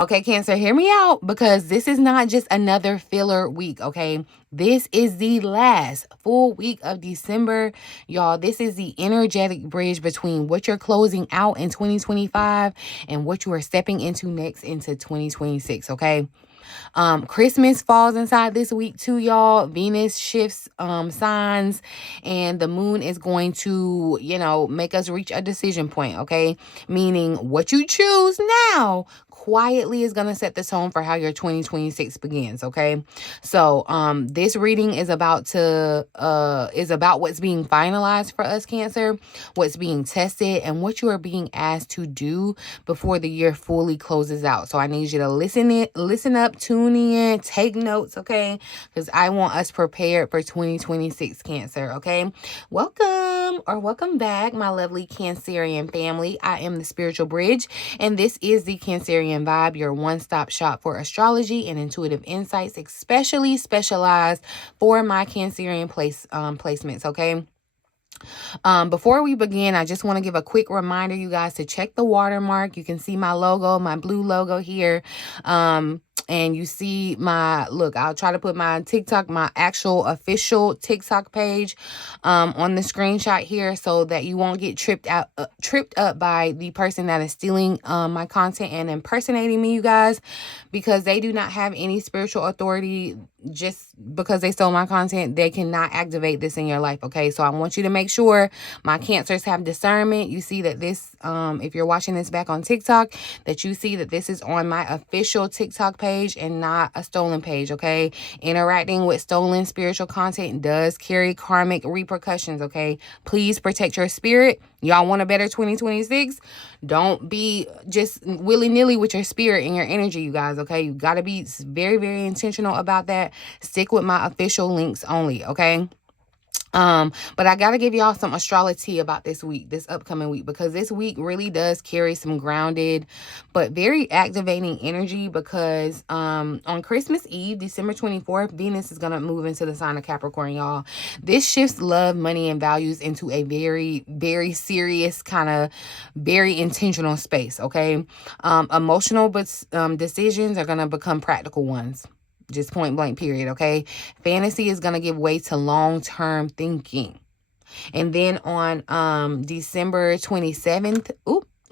Okay, Cancer, hear me out, because this is not just another filler week, okay? This is the last full week of December. Y'all, this is the energetic bridge between what you're closing out in 2025 and what you are stepping into next into 2026, okay? Christmas falls inside this week too, y'all. Venus shifts signs, and the moon is going to, make us reach a decision point, okay? Meaning what you choose now quietly is going to set the tone for how your 2026 begins, okay? So this reading is about what's being finalized for us, Cancer, what's being tested, and what you are being asked to do before the year fully closes out. So I need you to listen up, tune in, take notes, okay? Because I want us prepared for 2026, Cancer, okay? Welcome back, my lovely Cancerian family. I am the Spiritual Bridge, and this is the Cancerian Vibe, your one-stop shop for astrology and intuitive insights, especially specialized for my Cancerian placements, okay? Before we begin, I just want to give a quick reminder, you guys, to check the watermark. You can see my logo, my blue logo here. And you see I'll try to put my TikTok, my actual official TikTok page, on the screenshot here, so that you won't get tripped up by the person that is stealing my content and impersonating me, you guys, because they do not have any spiritual authority. Just because they stole my content, they cannot activate this in your life, okay? So I want you to make sure my Cancers have discernment. You see that this, if you're watching this back on TikTok, that you see that this is on my official TikTok page and not a stolen page, okay? Interacting with stolen spiritual content does carry karmic repercussions, okay? Please protect your spirit. Y'all want a better 2026? Don't be just willy-nilly with your spirit and your energy, you guys, okay? You got to be very, very intentional about that. Stick with my official links only, okay? But I gotta give y'all some Astrolo-TEA about this upcoming week, because this week really does carry some grounded but very activating energy, because on Christmas Eve, December 24th, Venus is gonna move into the sign of Capricorn, y'all. This shifts love, money, and values into a very, very serious, kind of very intentional space, okay? Emotional decisions are gonna become practical ones. Just point blank, period, okay? Fantasy is going to give way to long-term thinking. And then on December 27th,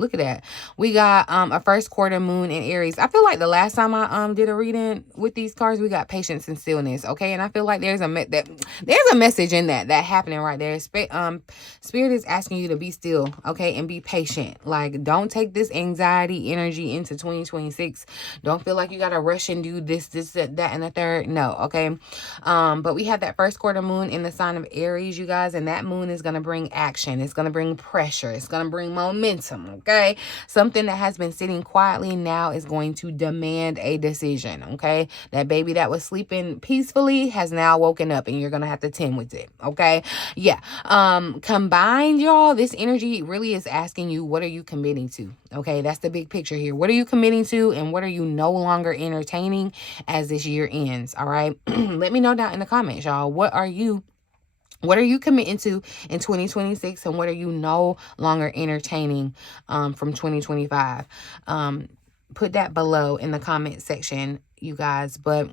look at that, we got a first quarter moon in Aries. I feel like the last time I did a reading with these cards, we got patience and stillness, okay? And I feel like there's a message in that happening right there. Spirit is asking you to be still, okay, and be patient. Like, don't take this anxiety energy into 2026. Don't feel like you gotta rush and do this, that, and the third. No, okay? But we have that first quarter moon in the sign of Aries, you guys, and that moon is gonna bring action. It's gonna bring pressure. It's gonna bring momentum, okay? Something that has been sitting quietly now is going to demand a decision, okay? That baby that was sleeping peacefully has now woken up, and you're gonna have to tend with it, okay? Yeah. Combined, y'all, this energy really is asking you, what are you committing to? Okay, that's the big picture here. What are you committing to, and what are you no longer entertaining as this year ends? All right. Let me know down in the comments, y'all. What are you committing to in 2026, and what are you no longer entertaining from 2025? Put that below in the comment section, you guys. But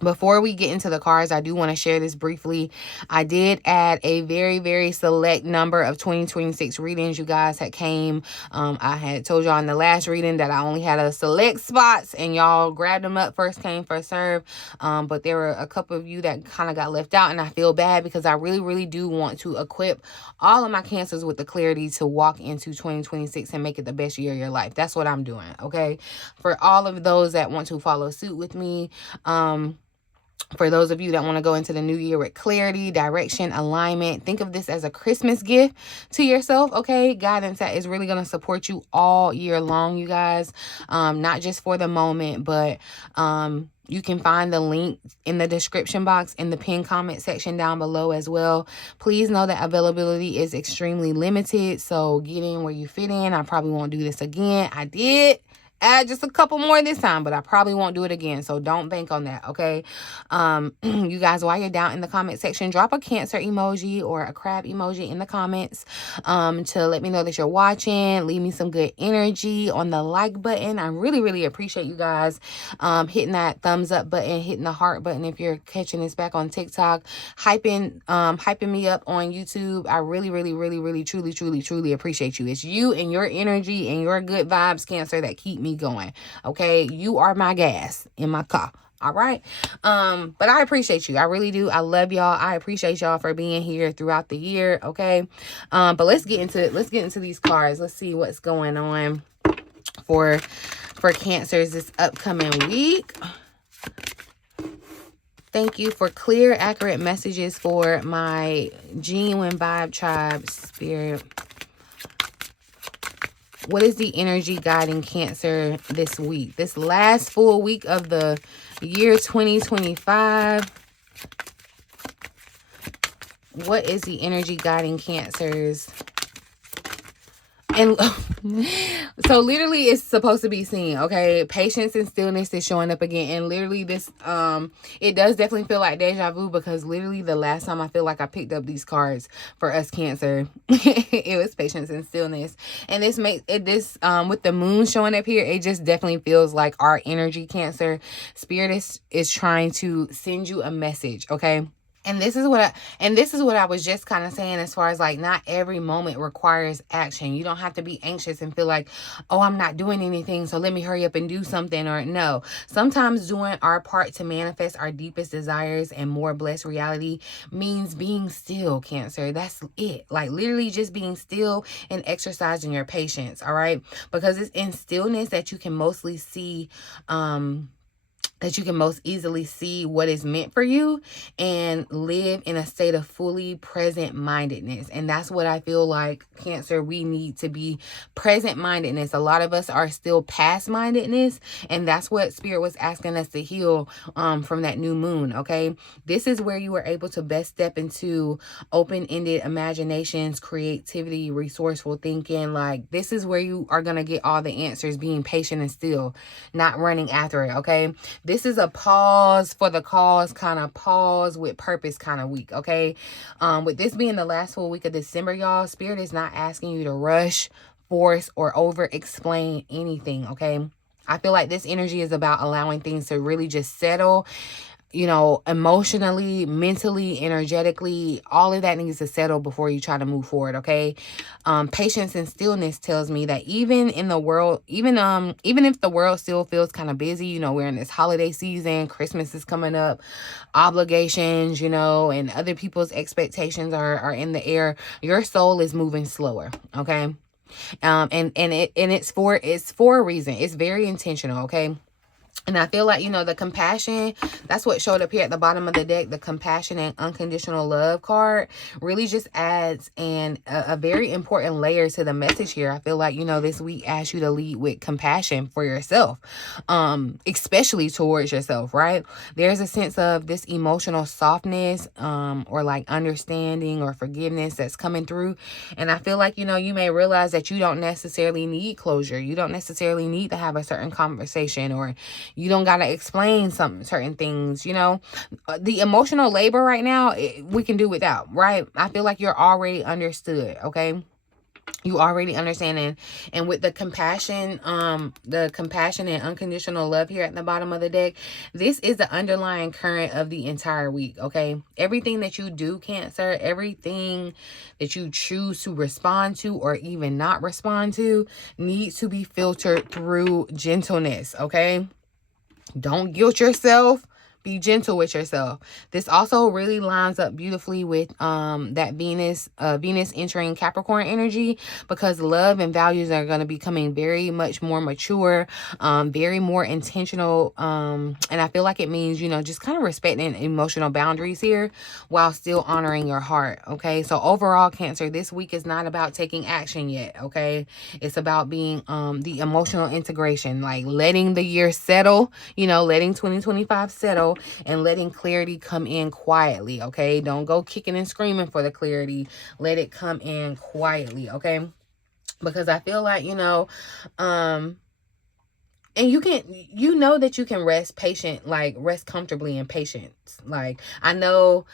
before we get into the cards, I do want to share this briefly. I did add a very, very select number of 2026 readings, you guys, that came. I had told y'all in the last reading that I only had a select spots, and y'all grabbed them up, first came, first serve. But there were a couple of you that kind of got left out, and I feel bad, because I really, really do want to equip all of my Cancers with the clarity to walk into 2026 and make it the best year of your life. That's what I'm doing, okay? For all of those that want to follow suit with me, for those of you that want to go into the new year with clarity, direction, alignment, think of this as a Christmas gift to yourself, okay? Guidance that is really going to support you all year long, you guys. Not just for the moment, but you can find the link in the description box in the pinned comment section down below as well. Please know that availability is extremely limited, so get in where you fit in. I probably won't do this again. I did, add just a couple more this time, but I probably won't do it again. So don't bank on that, okay? You guys, while you're down in the comment section, drop a Cancer emoji or a crab emoji in the comments to let me know that you're watching. Leave me some good energy on the like button. I really, really appreciate you guys hitting that thumbs up button, hitting the heart button if you're catching this back on TikTok, hyping me up on YouTube. I really, really, really, really, truly, truly, truly appreciate you. It's you and your energy and your good vibes, Cancer, that keep me going. Okay, you are my gas in my car. All right. But I appreciate you. I really do. I love y'all. I appreciate y'all for being here throughout the year. Okay. But let's get into these cards. Let's see what's going on for Cancers this upcoming week. Thank you for clear, accurate messages for my genuine vibe tribe spirit. What is the energy guiding Cancer this week? This last full week of the year 2025. What is the energy guiding Cancers? And so literally it's supposed to be seen, okay? Patience and stillness is showing up again. And literally this, it does definitely feel like deja vu, because literally the last time I feel like I picked up these cards for us Cancer, it was patience and stillness. And this makes it, with the moon showing up here, it just definitely feels like our energy, Cancer. Spirit is trying to send you a message, okay? And this is what I was just kind of saying, as far as like, not every moment requires action. You don't have to be anxious and feel like, oh, I'm not doing anything, so let me hurry up and do something. Or no, sometimes doing our part to manifest our deepest desires and more blessed reality means being still, Cancer. That's it. Like literally just being still and exercising your patience. All right. Because it's in stillness that you can mostly see, that you can most easily see what is meant for you and live in a state of fully present mindedness. And that's what I feel like, Cancer, we need to be: present mindedness. A lot of us are still past mindedness, and that's what Spirit was asking us to heal from that new moon. Okay, this is where you are able to best step into open-ended imaginations, creativity, resourceful thinking. Like this is where you are going to get all the answers, being patient and still, not running after it. Okay, this is a pause for the cause, kind of pause with purpose kind of week, okay? With this being the last full week of December, y'all, Spirit is not asking you to rush, force, or over-explain anything, okay? I feel like this energy is about allowing things to really just settle. You know, emotionally, mentally, energetically, all of that needs to settle before you try to move forward, okay? Patience and stillness tells me that even in the world, even if the world still feels kind of busy, you know, we're in this holiday season, Christmas is coming up, obligations, you know, and other people's expectations are in the air, your soul is moving slower, okay? And it's for a reason. It's very intentional, okay? And I feel like, you know, the compassion, that's what showed up here at the bottom of the deck. The compassion and unconditional love card really just adds a very important layer to the message here. I feel like, you know, this week asks you to lead with compassion for yourself, especially towards yourself, right? There's a sense of this emotional softness or like understanding or forgiveness that's coming through. And I feel like, you know, you may realize that you don't necessarily need closure. You don't necessarily need to have a certain conversation, or you don't got to explain certain things, you know. The emotional labor right now, we can do without, right? I feel like you're already understood, okay? You already understand. And with the compassion and unconditional love here at the bottom of the deck, this is the underlying current of the entire week, okay? Everything that you do, Cancer, everything that you choose to respond to or even not respond to needs to be filtered through gentleness, okay? Don't guilt yourself. Be gentle with yourself. This also really lines up beautifully with that Venus entering Capricorn energy, because love and values are going to be coming very much more mature, very more intentional. And I feel like it means, you know, just kind of respecting emotional boundaries here while still honoring your heart. Okay, so overall, Cancer, this week is not about taking action yet. Okay, it's about being the emotional integration, like letting the year settle, you know, letting 2025 settle and letting clarity come in quietly, okay? Don't go kicking and screaming for the clarity. Let it come in quietly, okay? Because I feel like, you know, and you know that you can rest patient, like rest comfortably in patience. Like, I know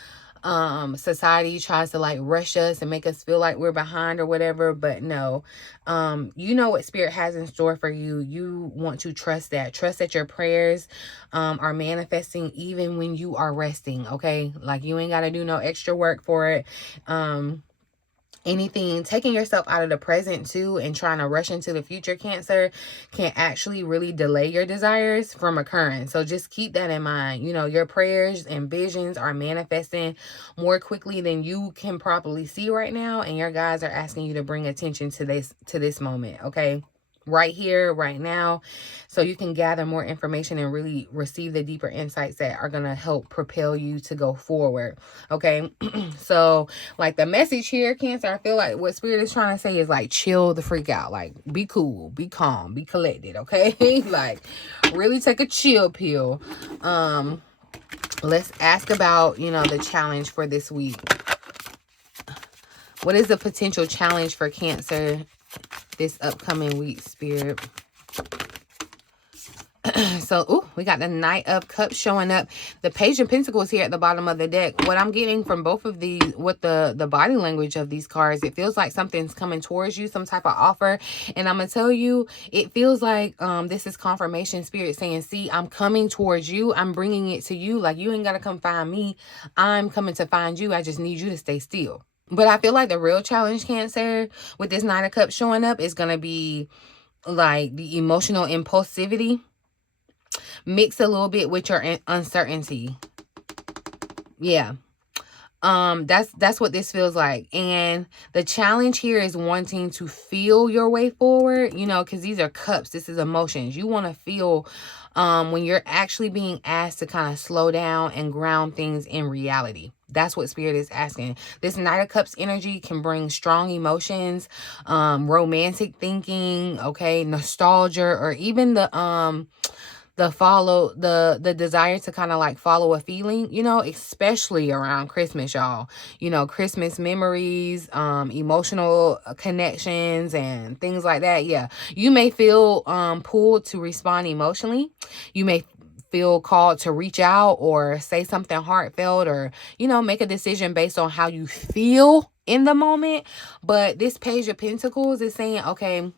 society tries to like rush us and make us feel like we're behind or whatever, but no. You know what spirit has in store for you. You want to trust that your prayers are manifesting even when you are resting. Okay, like you ain't got to do no extra work for it. Anything taking yourself out of the present too and trying to rush into the future, Cancer, can actually really delay your desires from occurring. So just keep that in mind. You know, your prayers and visions are manifesting more quickly than you can probably see right now, and your guides are asking you to bring attention to this moment, okay? Right here, right now, so you can gather more information and really receive the deeper insights that are going to help propel you to go forward. Okay. So like the message here, Cancer, I feel like what spirit is trying to say is like chill the freak out, like be cool, be calm, be collected. Okay. Like really take a chill pill. Let's ask about, you know, the challenge for this week. What is the potential challenge for Cancer this upcoming week, spirit? So, we got the Knight of Cups showing up. The Page of Pentacles here at the bottom of the deck. What I'm getting from both of these, with the body language of these cards, it feels like something's coming towards you, some type of offer. And I'm going to tell you, it feels like this is confirmation, spirit saying, see, I'm coming towards you. I'm bringing it to you. Like, you ain't got to come find me. I'm coming to find you. I just need you to stay still. But I feel like the real challenge, Cancer, with this Knight of Cups showing up is going to be like the emotional impulsivity mix a little bit with your uncertainty. Yeah. That's what this feels like. And the challenge here is wanting to feel your way forward, you know, because these are cups. This is emotions. You want to feel when you're actually being asked to kind of slow down and ground things in reality. That's what spirit is asking. This Knight of Cups energy can bring strong emotions, romantic thinking, okay, nostalgia, or even the desire to kind of like follow a feeling, you know, especially around Christmas, y'all. You know, Christmas memories, emotional connections and things like that. Yeah, you may feel pulled to respond emotionally. You may feel called to reach out or say something heartfelt, or, you know, make a decision based on how you feel in the moment. But this Page of Pentacles is saying, okay,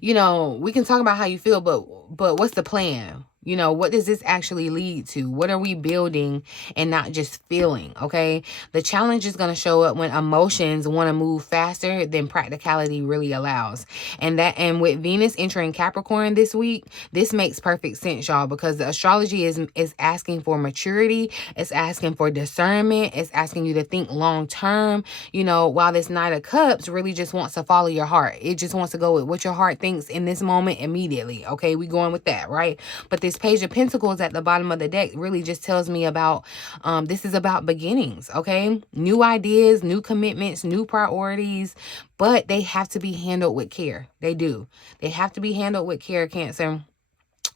you know, we can talk about how you feel, but what's the plan? You know, what does this actually lead to? What are we building and not just feeling, okay? The challenge is going to show up when emotions want to move faster than practicality really allows. And with Venus entering Capricorn this week, this makes perfect sense, y'all, because the astrology is asking for maturity. It's asking for discernment. It's asking you to think long term, you know, while this Knight of Cups really just wants to follow your heart. It just wants to go with what your heart thinks in this moment immediately, okay? We going with that, right? But this Page of Pentacles at the bottom of the deck really just tells me about, this is about beginnings, okay? New ideas, new commitments, new priorities, but they have to be handled with care. They do. They have to be handled with care, Cancer.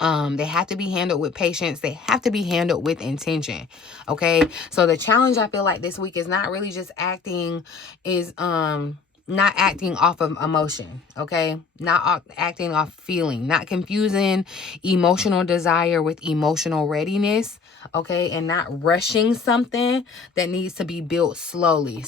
They have to be handled with patience. They have to be handled with intention. Okay. So the challenge I feel like this week is not really just not acting off of emotion. Okay. Not acting off feeling, not confusing emotional desire with emotional readiness. Okay. And not rushing something that needs to be built slowly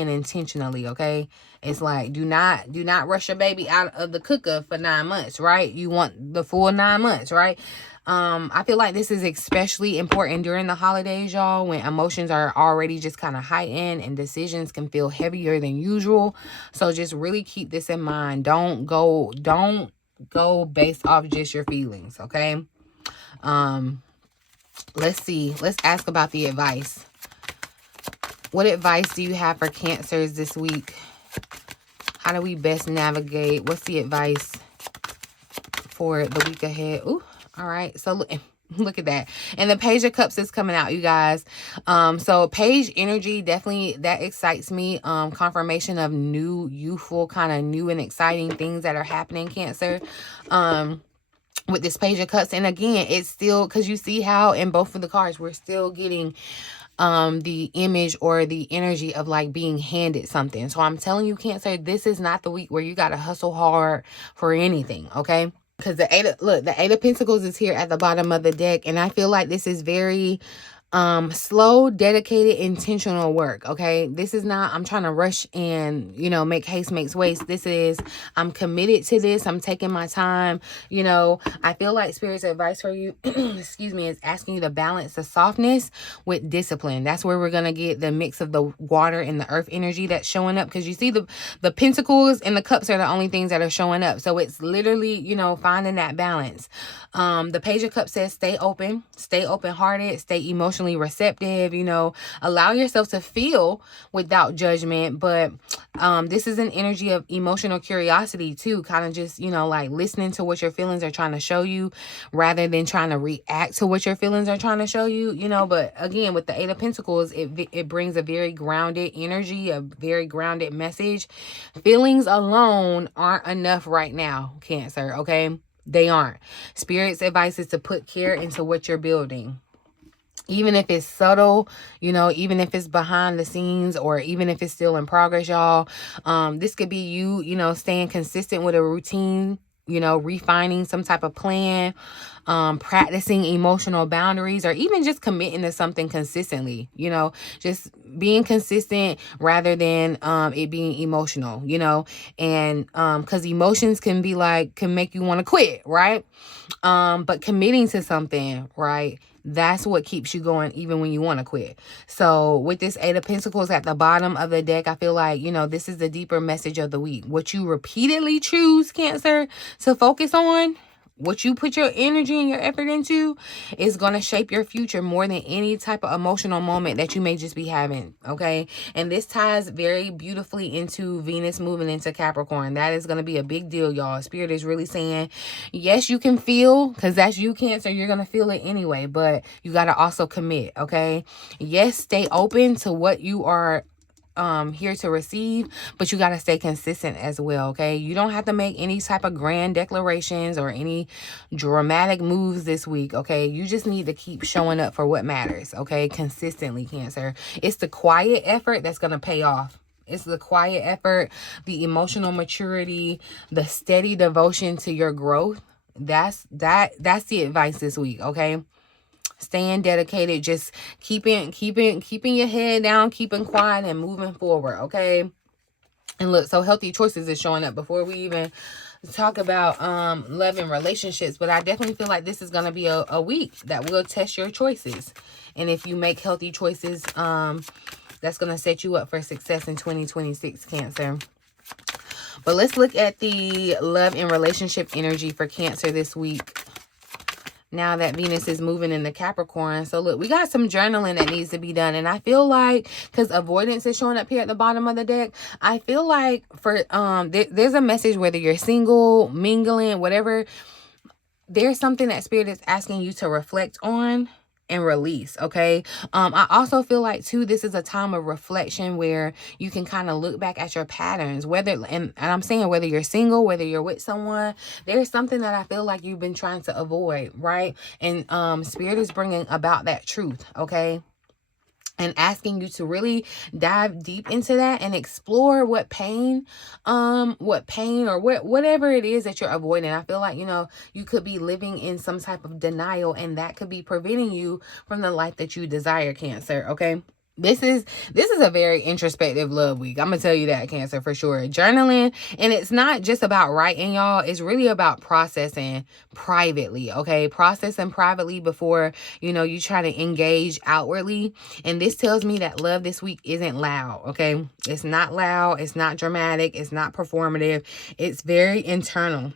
and intentionally. Okay. It's like, do not rush your baby out of the cooker for 9 months, right? You want the full 9 months, right? I feel like this is especially important during the holidays, y'all, when emotions are already just kind of heightened and decisions can feel heavier than usual. So just really keep this in mind. Don't go based off just your feelings, okay? Let's see. Let's ask about the advice. What advice do you have for Cancers this week? How do we best navigate? What's the advice for the week ahead? Ooh, all right. So look at that. And the Page of Cups is coming out, you guys. So Page energy, definitely, that excites me. Confirmation of new, youthful, kind of new and exciting things that are happening, Cancer. With this Page of Cups. And again, it's still, because you see how in both of the cards, we're still getting the image or the energy of like being handed something. So I'm telling you, Cancer, this is not the week where you got to hustle hard for anything, okay? because the Eight of Pentacles is here at the bottom of the deck, and I feel like this is very slow, dedicated, intentional work. Okay, this is not I'm trying to rush and, you know, make haste makes waste. This is I'm committed to this. I'm taking my time. You know, I feel like Spirit's advice for you excuse me, is asking you to balance the softness with discipline. That's where we're gonna get the mix of the water and the earth energy that's showing up, because you see the pentacles and the cups are the only things that are showing up. So it's literally, you know, finding that balance. The Page of Cups says stay open-hearted, stay emotionally receptive, you know, allow yourself to feel without judgment. But this is an energy of emotional curiosity too, kind of just, you know, like listening to what your feelings are trying to show you rather than trying to react to what your feelings are trying to show you, you know. But again, with the Eight of Pentacles, it brings a very grounded energy, a very grounded message. Feelings alone aren't enough right now, Cancer, okay? They aren't. Spirit's advice is to put care into what you're building. Even if it's subtle, you know, even if it's behind the scenes, or even if it's still in progress, y'all. This could be you, you know, staying consistent with a routine, you know, refining some type of plan, practicing emotional boundaries, or even just committing to something consistently, you know, just being consistent rather than it being emotional, you know. And because emotions can make you want to quit, right? But committing to something, right, that's what keeps you going even when you want to quit. So with this Eight of Pentacles at the bottom of the deck, I feel like, you know, this is the deeper message of the week. What you repeatedly choose, Cancer, to focus on, what you put your energy and your effort into, is going to shape your future more than any type of emotional moment that you may just be having, okay? And this ties very beautifully into Venus moving into Capricorn. That is going to be a big deal, y'all. Spirit is really saying, yes, you can feel, because that's you, Cancer. You're going to feel it anyway, but you got to also commit, okay? Yes, stay open to what you are here to receive, but you got to stay consistent as well, okay? You don't have to make any type of grand declarations or any dramatic moves this week, okay? You just need to keep showing up for what matters, okay? Consistently, Cancer. It's the quiet effort that's going to pay off. It's the quiet effort, the emotional maturity, the steady devotion to your growth. That's the advice this week, okay? Staying dedicated, just keeping your head down, keeping quiet, and moving forward, okay? And look, so healthy choices is showing up before we even talk about love and relationships. But I definitely feel like this is going to be a week that will test your choices. And if you make healthy choices, that's going to set you up for success in 2026, Cancer. But let's look at the love and relationship energy for Cancer this week, now that Venus is moving into Capricorn. So look, we got some journaling that needs to be done. And I feel like, because avoidance is showing up here at the bottom of the deck, I feel like for there's a message, whether you're single, mingling, whatever, there's something that Spirit is asking you to reflect on and release, okay? I also feel like too, this is a time of reflection where you can kind of look back at your patterns, and I'm saying whether you're single, whether you're with someone, there's something that I feel like you've been trying to avoid, right? And Spirit is bringing about that truth, okay? And asking you to really dive deep into that and explore what pain or whatever it is that you're avoiding. I feel like, you know, you could be living in some type of denial, and that could be preventing you from the life that you desire, Cancer, okay? This is a very introspective love week. I'm gonna tell you that, Cancer, for sure. Journaling, and it's not just about writing, y'all. It's really about processing privately, okay? Processing privately before, you know, you try to engage outwardly. And this tells me that love this week isn't loud, okay? It's not loud. It's not dramatic. It's not performative. It's very internal,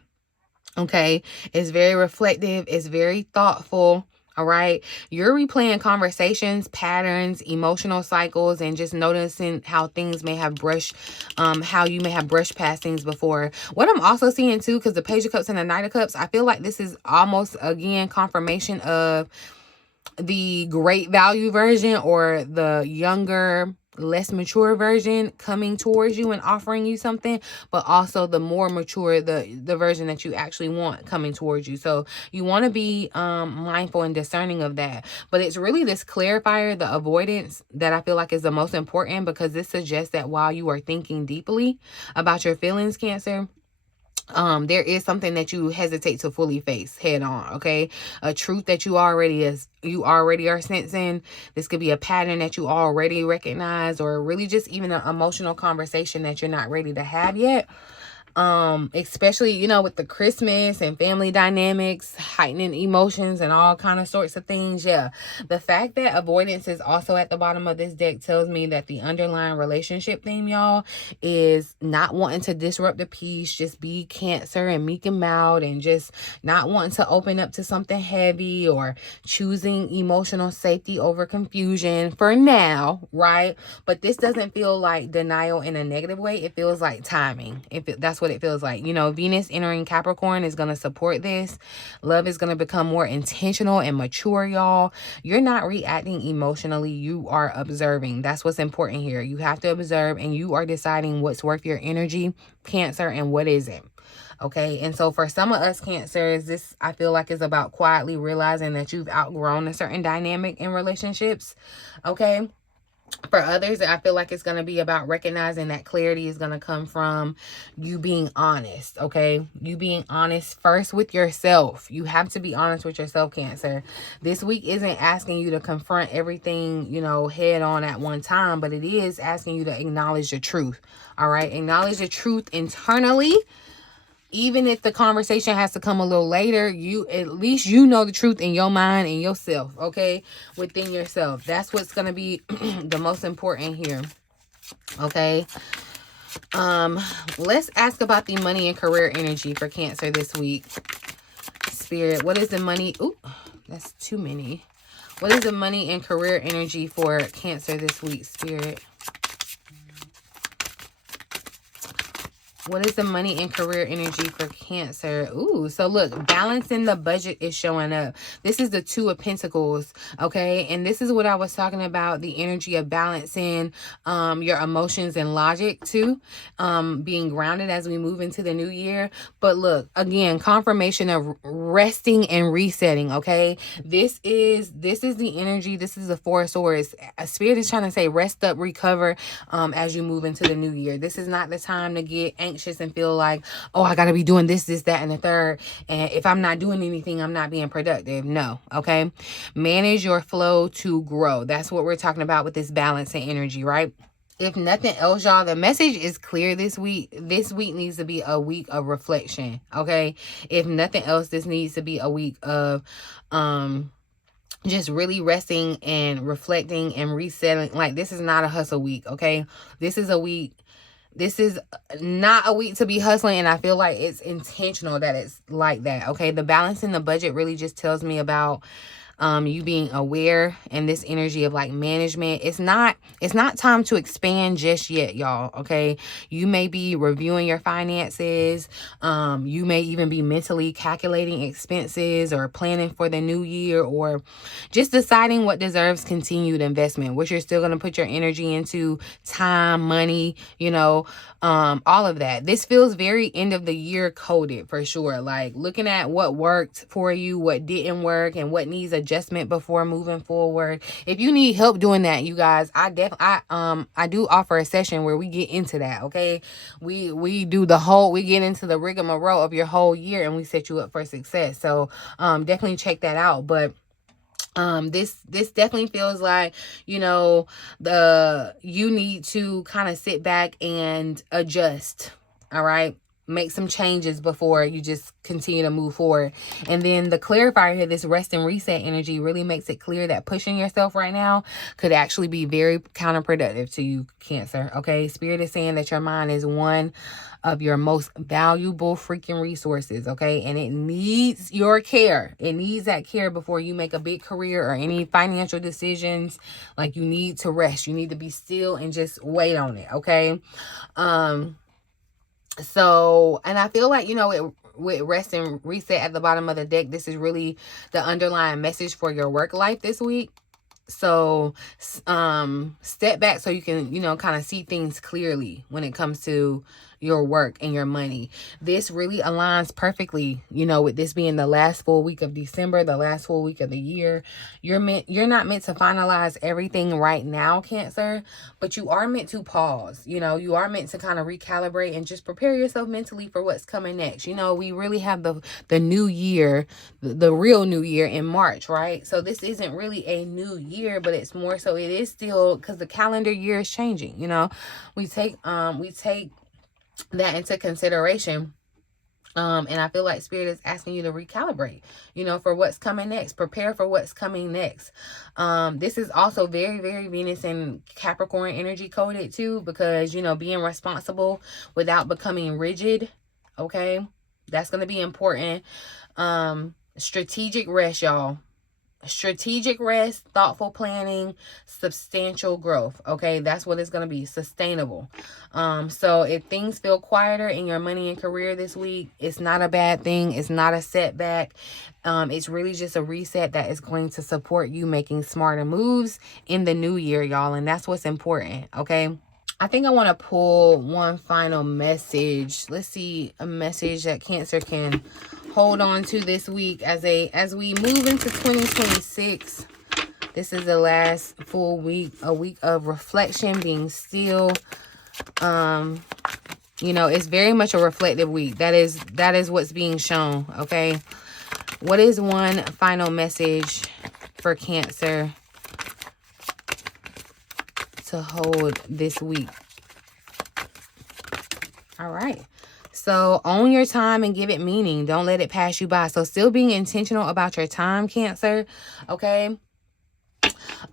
okay? It's very reflective. It's very thoughtful. All right. You're replaying conversations, patterns, emotional cycles, and just noticing how things may have how you may have brushed past things before. What I'm also seeing too, because the Page of Cups and the Knight of Cups, I feel like this is almost, again, confirmation of the great value version, or the younger, less mature version coming towards you and offering you something, but also the more mature, the version that you actually want coming towards you. So you want to be mindful and discerning of that. But it's really this clarifier, the avoidance, that I feel like is the most important, because this suggests that while you are thinking deeply about your feelings, Cancer, there is something that you hesitate to fully face head on, okay? A truth that you already are sensing. This could be a pattern that you already recognize, or really just even an emotional conversation that you're not ready to have yet. Especially, you know, with the Christmas and family dynamics, heightening emotions and all kind of sorts of things. Yeah. The fact that avoidance is also at the bottom of this deck tells me that the underlying relationship theme, y'all, is not wanting to disrupt the peace, just be Cancer and meek and mild, and just not wanting to open up to something heavy, or choosing emotional safety over confusion for now, right? But this doesn't feel like denial in a negative way. It feels like timing. That's what it feels like. You know, Venus entering Capricorn is going to support this. Love is going to become more intentional and mature, y'all. You're not reacting emotionally. You are observing. That's what's important here. You have to observe, and you are deciding what's worth your energy, Cancer, and what isn't. Okay, and so for some of us Cancers, this I feel like is about quietly realizing that you've outgrown a certain dynamic in relationships. Okay. For others, I feel like it's going to be about recognizing that clarity is going to come from you being honest, okay? You being honest first with yourself. You have to be honest with yourself, Cancer. This week isn't asking you to confront everything, you know, head on at one time, but it is asking you to acknowledge the truth, all right? Acknowledge the truth internally. Even if the conversation has to come a little later, you at least you know the truth in your mind and yourself, okay? Within yourself. That's what's going to be the most important here. Okay? Let's ask about the money and career energy for Cancer this week. Spirit, what is the money? Ooh, that's too many. What is the money and career energy for Cancer this week, Spirit? What is the money and career energy for Cancer? Ooh, so look, balancing the budget is showing up. This is the Two of Pentacles, okay? And this is what I was talking about, the energy of balancing your emotions and logic too, being grounded as we move into the new year. But look, again, confirmation of resting and resetting, okay? This is the energy. This is the Four of Swords. Spirit is trying to say rest up, recover as you move into the new year. This is not the time to get anxious and feel like, oh, I got to be doing this, that, and the third. And if I'm not doing anything, I'm not being productive. No. Okay. Manage your flow to grow. That's what we're talking about with this balance and energy, right? If nothing else, y'all, the message is clear this week. This week needs to be a week of reflection. Okay. If nothing else, this needs to be a week of, just really resting and reflecting and resetting. Like, this is not a hustle week, okay? This is not a week to be hustling, and I feel like it's intentional that it's like that, okay? The balance in the budget really just tells me about you being aware, and this energy of like management. It's not time to expand just yet, y'all. Okay. You may be reviewing your finances. You may even be mentally calculating expenses or planning for the new year, or just deciding what deserves continued investment, what you're still going to put your energy into, time, money, you know, all of that. This feels very end of the year coded for sure. Like looking at what worked for you, what didn't work, and what needs adjustment before moving forward. If you need help doing that, you guys, I do offer a session where we get into that. Okay. We get into the rigmarole of your whole year, and we set you up for success. So, definitely check that out. But this definitely feels like, you know, you need to kind of sit back and adjust. All right. Make some changes before you just continue to move forward. And then the clarifier here, this rest and reset energy, really makes it clear that pushing yourself right now could actually be very counterproductive to you, Cancer. Okay. Spirit is saying that your mind is one of your most valuable freaking resources, okay? And it needs your care. It needs that care before you make a big career or any financial decisions. Like, you need to rest. You need to be still and just wait on it, okay? So, and I feel like, you know, with rest and reset at the bottom of the deck, this is really the underlying message for your work life this week. So, step back so you can, you know, kind of see things clearly when it comes to your work and your money. This really aligns perfectly, you know, with this being the last full week of December, the last full week of the year. You're not meant to finalize everything right now, Cancer, but you are meant to pause. You know, you are meant to kind of recalibrate and just prepare yourself mentally for what's coming next. You know, we really have the new year, the real new year in March, right? So this isn't really a new year, but it's more so it is still, because the calendar year is changing. You know, we take that into consideration. And I feel like Spirit is asking you to recalibrate, you know, for what's coming next. Prepare for what's coming next. This is also very, very Venus and Capricorn energy coded too, because, you know, being responsible without becoming rigid. Okay. That's going to be important. Strategic rest, y'all. Strategic rest, thoughtful planning, substantial growth. Okay, that's what it's going to be. Sustainable. So if things feel quieter in your money and career this week, it's not a bad thing. It's not a setback. It's really just a reset that is going to support you making smarter moves in the new year, y'all. And that's what's important. Okay. I think I want to pull one final message. Let's see, a message that Cancer can hold on to this week as we move into 2026. This is the last full week, a week of reflection, being still. You know, it's very much a reflective week. That is what's being shown. Okay, what is one final message for Cancer to hold this week? All right. So own your time and give it meaning. Don't let it pass you by. So still being intentional about your time, Cancer. Okay.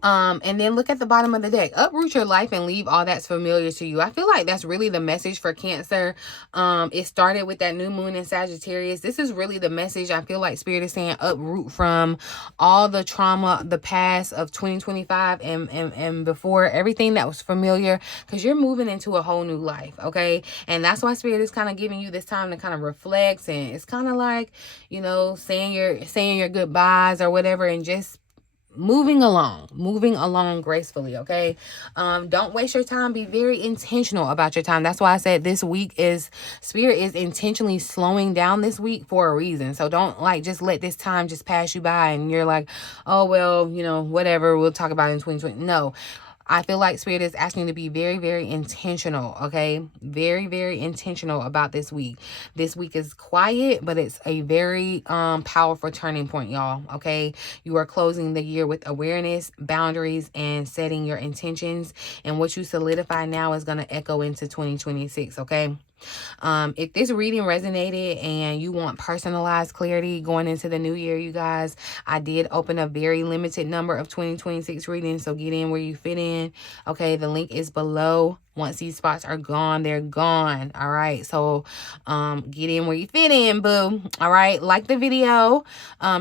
And then look at the bottom of the deck. Uproot your life and leave all that's familiar to you. I feel like that's really the message for Cancer. It started with that new moon in Sagittarius. This is really the message. I feel like Spirit is saying uproot from all the trauma, the past of 2025 and before, everything that was familiar, because you're moving into a whole new life. Okay. And that's why Spirit is kind of giving you this time to kind of reflect. And it's kind of like, you know, saying your goodbyes or whatever, and just moving along gracefully. Okay. Don't waste your time. Be very intentional about your time. That's why I said this week is, Spirit is intentionally slowing down this week for a reason. So don't like just let this time just pass you by and you're like, oh well, you know, whatever, we'll talk about it in 2020. No, I feel like Spirit is asking you to be very, very intentional, okay? Very, very intentional about this week. This week is quiet, but it's a very powerful turning point, y'all, okay? You are closing the year with awareness, boundaries, and setting your intentions. And what you solidify now is going to echo into 2026, okay? If this reading resonated and you want personalized clarity going into the new year, you guys, I did open a very limited number of 2026 readings, so get in where you fit in. Okay, the link is below. Once these spots are gone, they're gone. All right. So get in where you fit in, boo. All right. Like the video.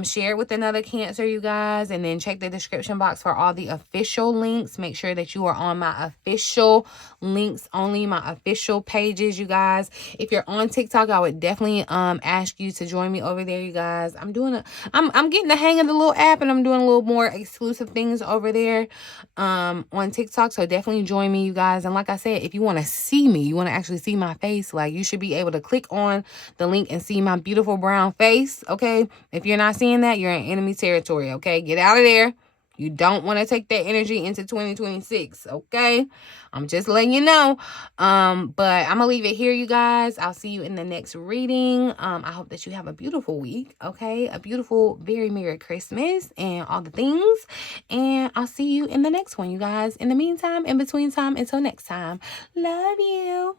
Share it with another Cancer, you guys. And then check the description box for all the official links. Make sure that you are on my official links only, my official pages, you guys. If you're on TikTok, I would definitely ask you to join me over there, you guys. I'm getting the hang of the little app, and I'm doing a little more exclusive things over there on TikTok. So definitely join me, you guys. And like I said, if you want to see me, you want to actually see my face, like you should be able to click on the link and see my beautiful brown face. Okay. If you're not seeing that, you're in enemy territory. Okay. Get out of there. You don't want to take that energy into 2026. Okay. I'm just letting you know. But I'm going to leave it here, you guys. I'll see you in the next reading. I hope that you have a beautiful week. Okay. A beautiful, very Merry Christmas and all the things. And I'll see you in the next one, you guys. In the meantime, in between time, until next time. Love you.